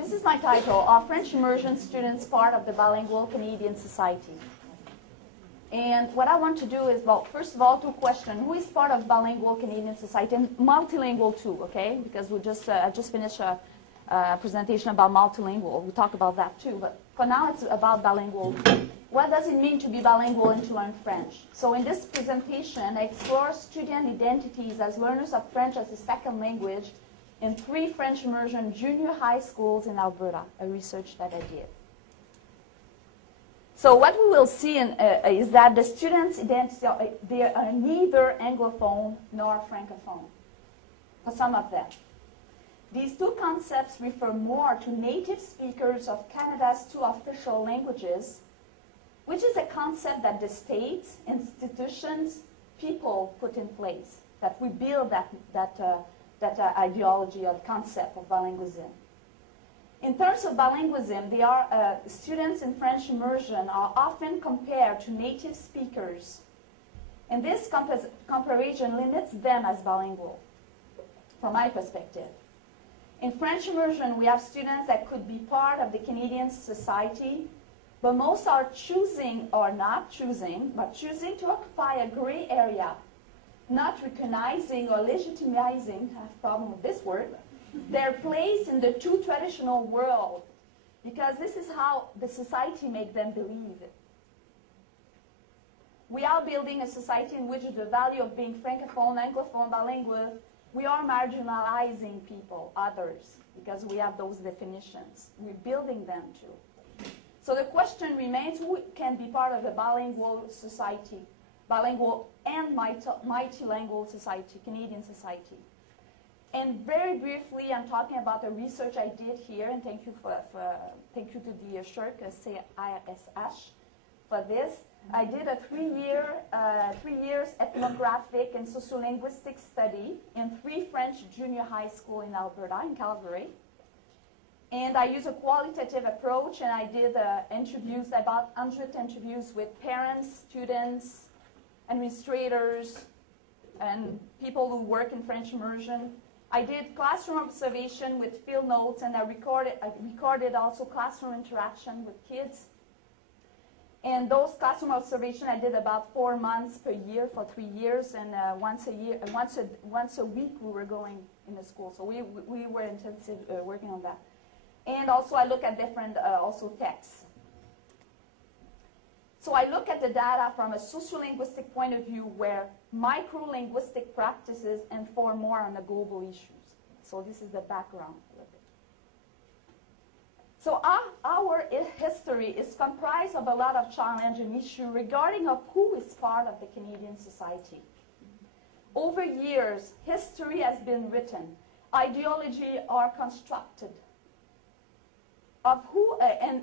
This is my title, Are French Immersion Students Part of the Bilingual Canadian Society? And what I want to do is, well, first of all, to question who is part of Bilingual Canadian Society, and multilingual too, okay? Because I just finished a presentation about multilingual. We'll talk about that too, but for now it's about bilingual. What does it mean to be bilingual and to learn French? So in this presentation, I explore student identities as learners of French as a second language in 3 French immersion junior high schools in Alberta, a research that I did. So what we will see is that the students' identity, they are neither Anglophone nor Francophone, for some of them. These 2 concepts refer more to native speakers of Canada's 2 official languages, which is a concept that the states, institutions, people put in place, that we build that ideology or concept of bilingualism. In terms of bilingualism, students in French immersion are often compared to native speakers, and this comparison limits them as bilingual, from my perspective. In French immersion, we have students that could be part of the Canadian society, but most are choosing, or not choosing, but choosing to occupy a gray area, not recognizing or legitimizing, I have a problem with this word, their place in the 2 traditional world, because this is how the society makes them believe. We are building a society in which the value of being Francophone, Anglophone, bilingual, we are marginalizing people, others, because we have those definitions. We're building them too. So the question remains, who can be part of a bilingual society, bilingual and multilingual society, Canadian society? And very briefly, I'm talking about the research I did here, and thank you to the CISH for this. I did a 3 years ethnographic and sociolinguistic study in 3 French junior high schools in Alberta, in Calgary. And I used a qualitative approach, and I did interviews, about 100 interviews with parents, students, administrators, and people who work in French immersion. I did classroom observation with field notes, and I recorded also classroom interaction with kids. And those classroom observations I did about 4 months per year for 3 years, and once a week we were going in the school. So we were intensive working on that. And also I look at different also texts. So I look at the data from a sociolinguistic point of view, where micro-linguistic practices inform more on the global issues. So this is the background of it. So our history is comprised of a lot of challenge and issue regarding of who is part of the Canadian society. Over years, history has been written, ideology are constructed, of who, and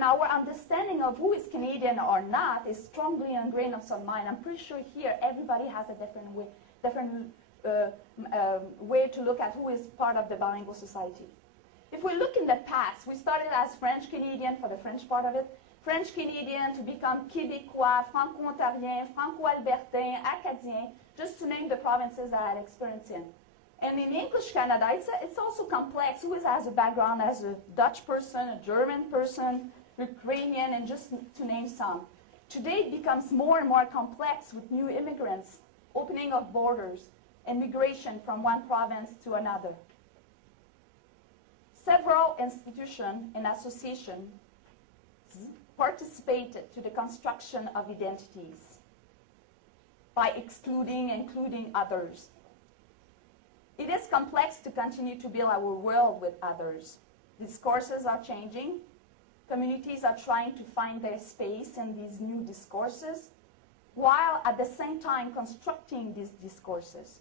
our understanding of who is Canadian or not is strongly ingrained in some mind. I'm pretty sure here everybody has a different way to look at who is part of the bilingual society. If we look in the past, we started as French Canadian for the French part of it, French Canadian to become Québécois, Franco-Ontarien, Franco-Albertain, Acadien, just to name the provinces that I had experience in. And in English Canada, it's also complex. Who has a background as a Dutch person, a German person, Ukrainian, and just to name some. Today it becomes more and more complex with new immigrants, opening of borders, and migration from one province to another. Several institutions and associations participated to the construction of identities by excluding and including others. It is complex to continue to build our world with others. Discourses are changing. Communities are trying to find their space in these new discourses, while at the same time constructing these discourses.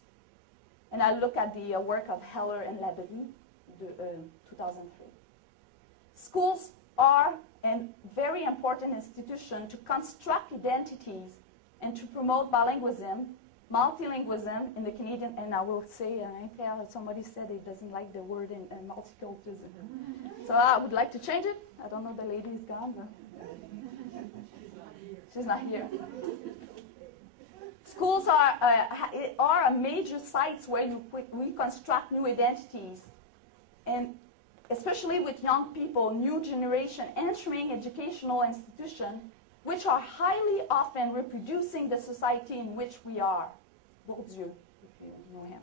And I look at the work of Heller and Labrie, 2003. Schools are a very important institution to construct identities and to promote bilingualism, multilingualism in the Canadian, and I will say, somebody said he doesn't like the word in multiculturalism. So I would like to change it. I don't know, the lady is gone, but she's not here. Schools are a major sites where we construct new identities. And especially with young people, new generation entering educational institutions, which are highly often reproducing the society in which we are. Bourdieu, if you know him.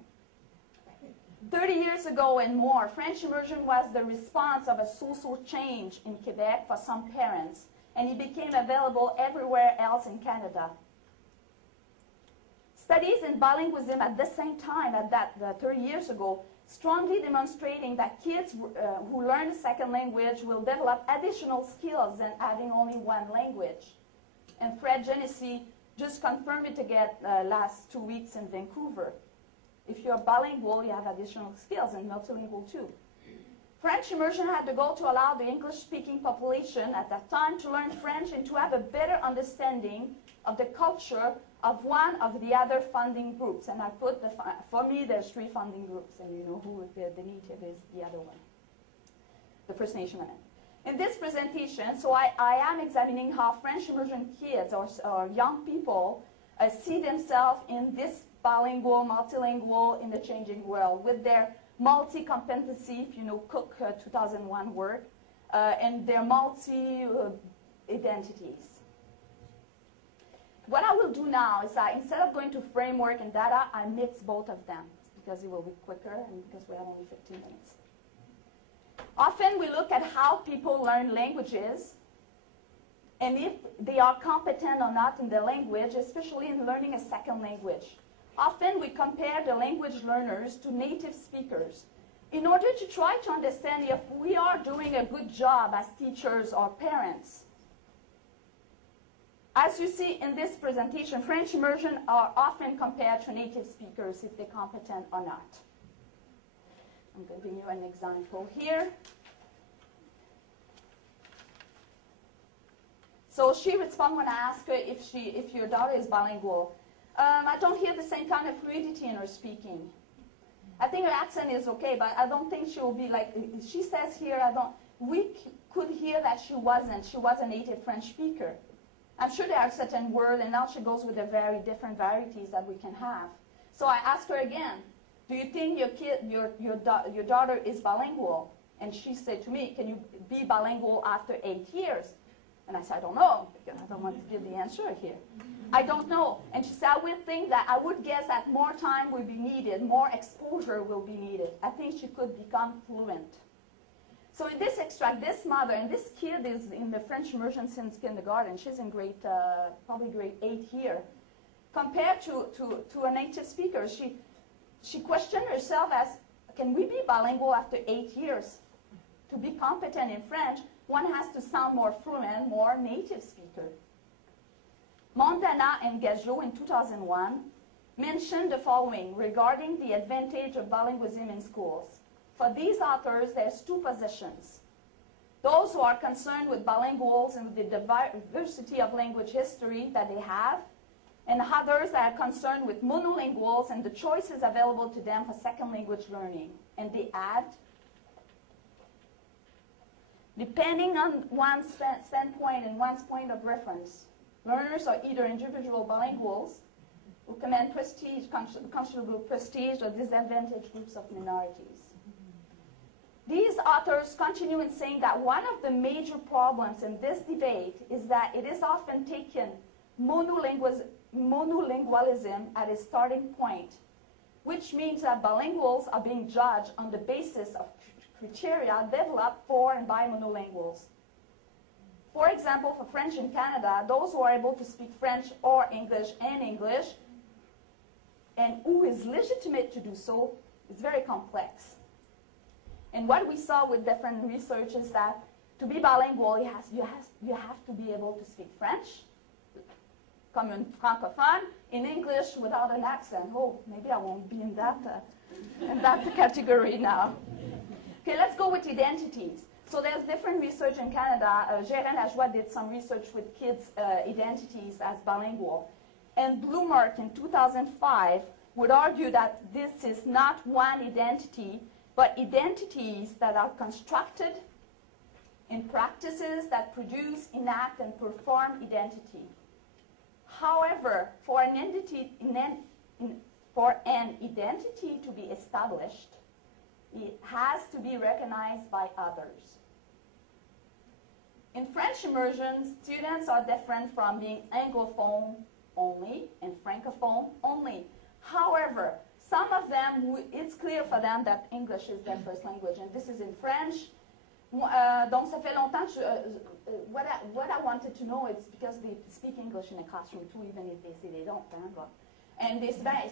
30 years ago and more, French immersion was the response of a social change in Quebec for some parents, and it became available everywhere else in Canada. Studies in bilingualism at the same time, 30 years ago, strongly demonstrating that kids who learn a second language will develop additional skills than having only one language. And Fred Genesee just confirmed it again last 2 weeks in Vancouver. If you're bilingual, you have additional skills, and multilingual too. French immersion had the goal to allow the English-speaking population at that time to learn French and to have a better understanding of the culture of one of the other funding groups. And I put, for me, there's 3 funding groups, and you know who the native is, the other one, the First Nation women. In this presentation, so I am examining how French immersion kids or young people see themselves in this bilingual, multilingual, in the changing world with their multi-competency, if you know Cook 2001 work, and their multi-identities. What I will do now is that instead of going to framework and data, I mix both of them because it will be quicker and because we have only 15 minutes. Often we look at how people learn languages and if they are competent or not in the language, especially in learning a second language. Often we compare the language learners to native speakers in order to try to understand if we are doing a good job as teachers or parents. As you see in this presentation, French immersion are often compared to native speakers if they're competent or not. I'm giving you an example here. So she responded when I asked her if your daughter is bilingual. I don't hear the same kind of fluidity in her speaking. I think her accent is okay, but I don't think she will be like, she says here, we could hear that she was a native French speaker. I'm sure there are certain words, and now she goes with the very different varieties that we can have. So I asked her again, do you think your daughter is bilingual? And she said to me, can you be bilingual after 8 years? And I said, I don't know, because I don't want to give the answer here. I don't know. And she said, I would think that, I would guess that more time will be needed, more exposure will be needed. I think she could become fluent. So in this extract, this mother, and this kid is in the French immersion since kindergarten. She's in probably grade 8 here. Compared to a native speaker, she questioned herself as, can we be bilingual after 8 years? To be competent in French, one has to sound more fluent, more native speaker. Montana and Gajot in 2001 mentioned the following regarding the advantage of bilingualism in schools. For these authors, there's 2 positions. Those who are concerned with bilinguals and the diversity of language history that they have, and others that are concerned with monolinguals and the choices available to them for second language learning. And they add, depending on one's standpoint and one's point of reference, learners are either individual bilinguals who command prestige, considerable prestige, or disadvantaged groups of minorities. These authors continue in saying that one of the major problems in this debate is that it is often taken monolingualism at a starting point, which means that bilinguals are being judged on the basis of criteria developed for and by monolinguals. For example, for French in Canada, those who are able to speak French or English and who is legitimate to do so, is very complex. And what we saw with different research is that to be bilingual, you have to be able to speak French, comme un francophone, in English without an accent. Oh, maybe I won't be in that category now. Okay, let's go with identities. So there's different research in Canada. Jérôme Lajoie did some research with kids' identities as bilingual. And Bloomark in 2005 would argue that this is not one identity, but identities that are constructed in practices that produce, enact, and perform identity. However, for an identity to be established, It has to be recognized by others. In French immersion, students are different from being Anglophone only and Francophone only. However, some of them, it's clear for them that English is their first language, and this is in French. Donc, ça fait longtemps que what I wanted to know is because they speak English in the classroom too, even if they say they don't. And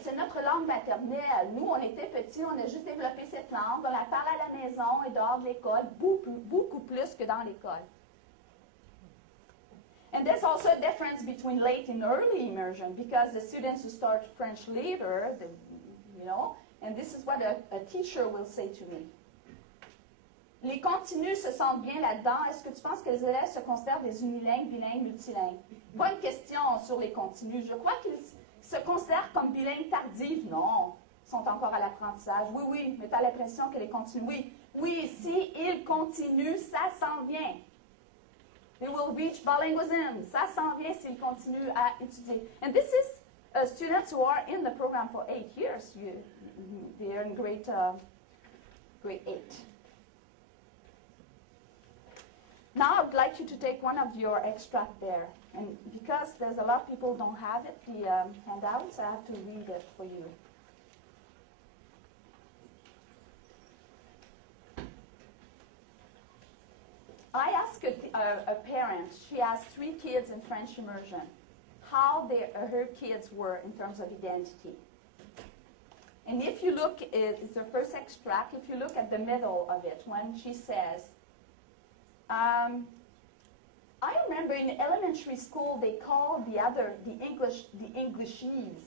c'est notre langue maternelle. Nous, on était petits, on a juste développé cette langue, on la parle à la maison et dehors de l'école, beaucoup plus que dans l'école. And there's also a difference between late and early immersion because the students who start French later, and this is what a teacher will say to me. Les continus se sentent bien là-dedans. Est-ce que tu penses que les élèves se considèrent des unilingues, bilingues, multilingues? Bonne question sur les continus. Je crois qu'ils se considèrent comme bilingues tardives. Non, ils sont encore à l'apprentissage. Oui, mais tu as l'impression que les continus, oui, si ils continuent, ça s'en vient. They will reach bilingualism. Ça s'en vient s'ils continuent à étudier. And this is students who are in the program for 8 years. They are in grade 8. Now I would like you to take one of your extract there. And because there's a lot of people who don't have it, the handouts, I have to read it for you. I asked a parent, she has 3 kids in French immersion, how her kids were in terms of identity. And if you look, it's the first extract, if you look at the middle of it, when she says, I remember in elementary school they called the Englishies.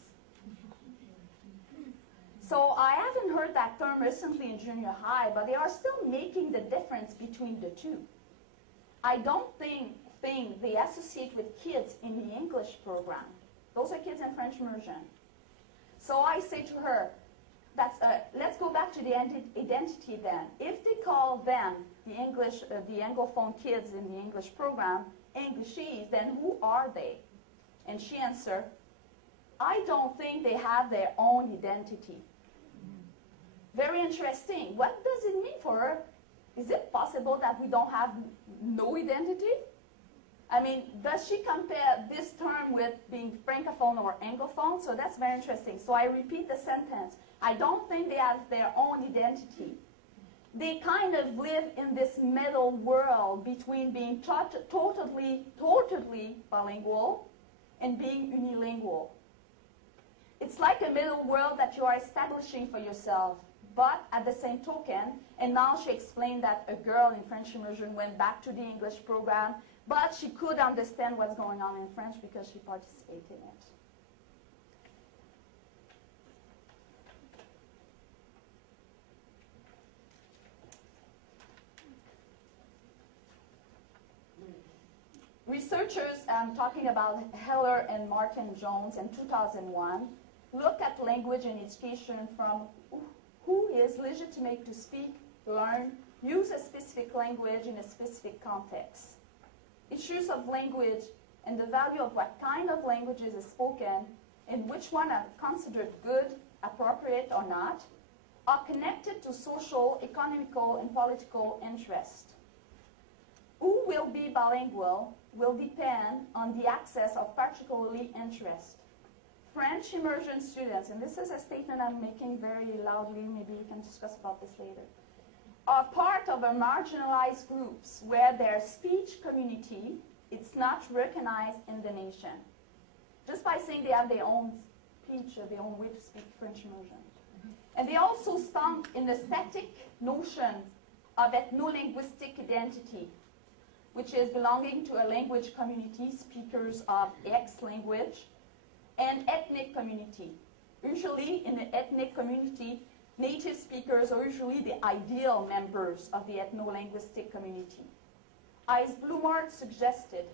So I haven't heard that term recently in junior high, but they are still making the difference between the two. I don't think they associate with kids in the English program. Those are kids in French immersion. So I say to her, let's go back to the identity then. If they call them, the Anglophone kids in the English program, Englishies, then who are they? And she answered, I don't think they have their own identity. Very interesting. What does it mean for her? Is it possible that we don't have no identity? I mean, does she compare this term with being Francophone or Anglophone? So that's very interesting. So I repeat the sentence. I don't think they have their own identity. They kind of live in this middle world between being totally bilingual and being unilingual. It's like a middle world that you are establishing for yourself. But at the same token, and now she explained that a girl in French immersion went back to the English program, but she could understand what's going on in French because she participated in it. Researchers, talking about Heller and Martin Jones in 2001, looked at language and education from who is legitimate to speak, learn, use a specific language in a specific context. Issues of language and the value of what kind of languages is spoken and which one are considered good, appropriate or not, are connected to social, economical, and political interest. Who will be bilingual will depend on the access of particularly interest. French immersion students, and this is a statement I'm making very loudly, maybe we can discuss about this later, are part of a marginalized groups where their speech community is not recognized in the nation. Just by saying they have their own speech, or their own way to speak French immersion. And they also stand in the static notion of ethno-linguistic identity, which is belonging to a language community, speakers of X language, and ethnic community. Usually in the ethnic community, native speakers are usually the ideal members of the ethno-linguistic community. As Blumart suggested,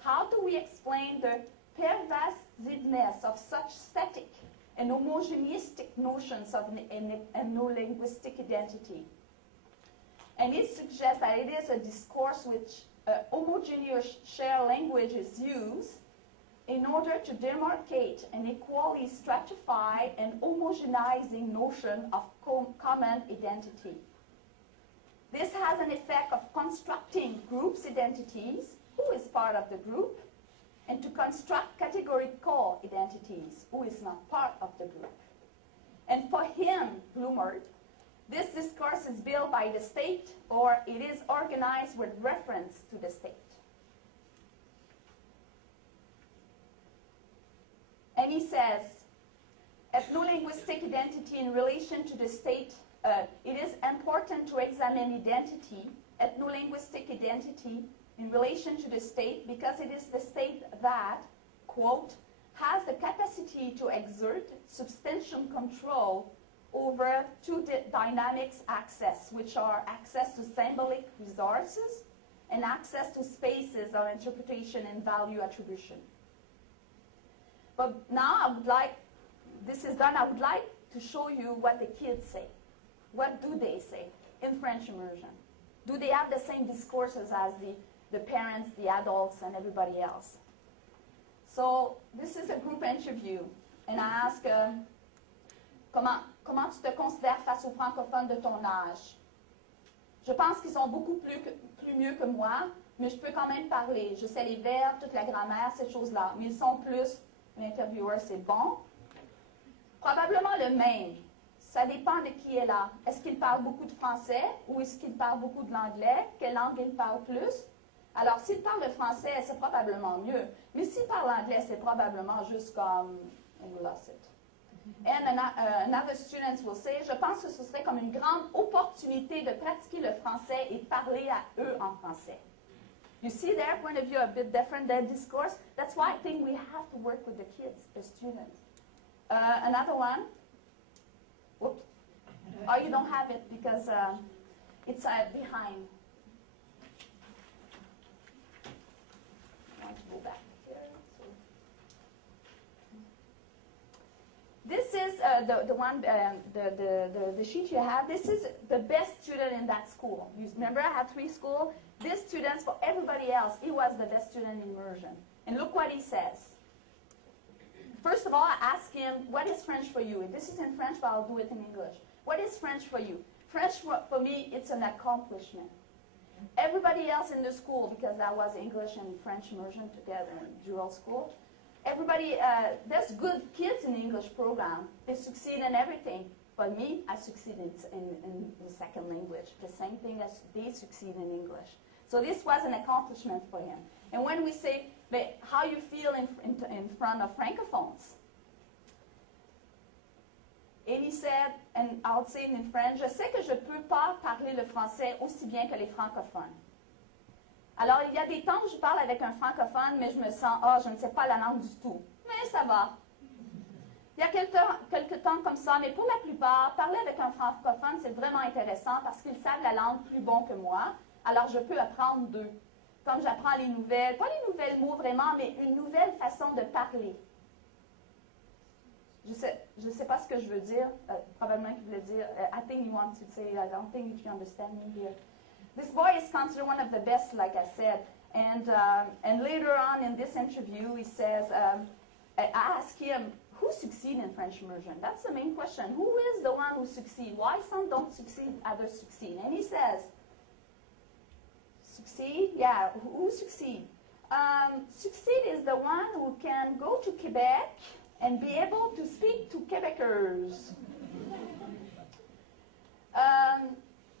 how do we explain the pervasiveness of such static and homogeneistic notions of ethno-linguistic identity? And he suggests that it is a discourse which homogeneous shared language is used in order to demarcate an equally stratified and homogenizing notion of common identity. This has an effect of constructing groups' identities, who is part of the group, and to construct categorical identities, who is not part of the group. And for him, Blumert, this discourse is built by the state, or it is organized with reference to the state. And he says, ethno-linguistic identity in relation to the state, it is important to examine identity, ethno-linguistic identity, in relation to the state, because it is the state that, quote, has the capacity to exert substantial control over two dynamics access, which are access to symbolic resources and access to spaces of interpretation and value attribution. But now I would like, this is done, I would like to show you what the kids say. What do they say in French immersion? Do they have the same discourses as the parents, the adults, and everybody else? So this is a group interview, and I ask, comment tu te considères face aux francophones de ton âge? Je pense qu'ils sont beaucoup plus mieux que moi, mais je peux quand même parler. Je sais les verbes, toute la grammaire, ces choses-là, mais ils sont plus, l'intervieweur, c'est bon. Probablement le même. Ça dépend de qui est là. Est-ce qu'il parle beaucoup de français ou est-ce qu'il parle beaucoup de l'anglais? Quelle langue il parle plus? Alors, s'il parle le français, c'est probablement mieux. Mais s'il parle anglais, c'est probablement juste comme « we lost it ». And another student will say, je pense que ce serait comme une grande opportunité de pratiquer le français et de parler à eux en français. You see their point of view a bit different than discourse. That's why I think we have to work with the kids, the students. Another one. Whoops. Oh, you don't have it because it's behind. I want to go back here. So. This is the one, the sheet you have. This is the best student in that school. You remember I had 3 schools? This student, for everybody else, he was the best student in immersion. And look what he says. First of all, I ask him, what is French for you? And this is in French, but I'll do it in English. What is French for you? French, for me, it's an accomplishment. Everybody else in the school, because that was English and French immersion together in dual school, everybody, there's good kids in the English program. They succeed in everything. But me, I succeed in the second language, the same thing as they succeed in English. So this was an accomplishment for him. And when we say, but how you feel in front of francophones? And he said, and I'll say it in French, je sais que je ne peux pas parler le français aussi bien que les francophones. Alors, il y a des temps où je parle avec un francophone, mais je me sens, oh, je ne sais pas la langue du tout. Mais ça va. Il y a quelques temps comme ça, mais pour la plupart, parler avec un francophone, c'est vraiment intéressant parce qu'ils savent la langue plus bon que moi. Alors, je peux apprendre d'eux. Comme j'apprends les nouvelles, pas les nouvelles mots vraiment, mais une nouvelle façon de parler. Je sais pas ce que je veux dire. Probablement qu'il voulait dire, I think you want to say, I don't think you understand me here. This boy is considered one of the best, like I said. And later on in this interview, he says, I asked him, who succeed in French immersion? That's the main question. Who is the one who succeed? Why some don't succeed, others succeed? And he says, succeed? Yeah, who succeed? Succeed is the one who can go to Quebec and be able to speak to Québécois.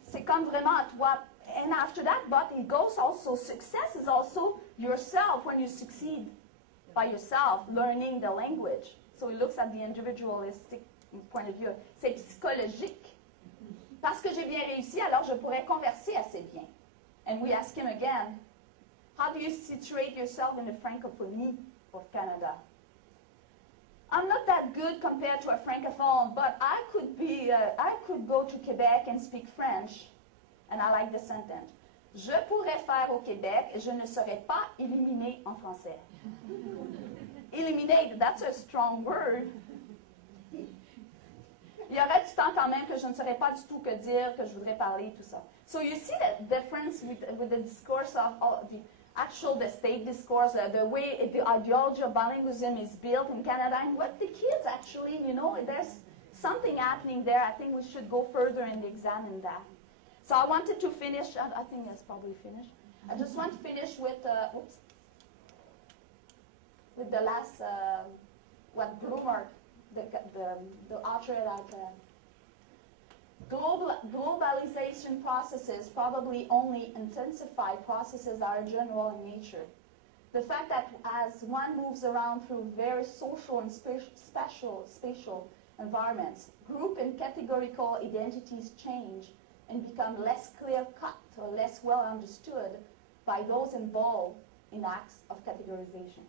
C'est comme vraiment à toi. And after that, but it goes also, success is also yourself when you succeed by yourself, learning the language. So he looks at the individualistic point of view. C'est psychologique. Parce que j'ai bien réussi, alors je pourrais converser assez bien. And we ask him again, how do you situate yourself in the francophonie of Canada? I'm not that good compared to a francophone, but I could go to Quebec and speak French, and I like the sentence. Je pourrais faire au Québec et je ne serais pas éliminé en français. Eliminate, that's a strong word. Il y aurait du temps quand même que je ne saurais pas du tout que dire, que je voudrais parler, tout ça. So you see the difference with the discourse of actual the state discourse, the way the ideology of bilingualism is built in Canada, and what the kids actually, you know, there's something happening there. I think we should go further and examine that. So I wanted to finish, I think that's probably finished. I just want to finish with, with the last, what Bloomer, the author that globalization processes probably only intensify processes that are general in nature. The fact that as one moves around through very social and spatial environments, group and categorical identities change and become less clear-cut or less well understood by those involved in acts of categorization.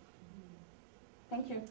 Thank you.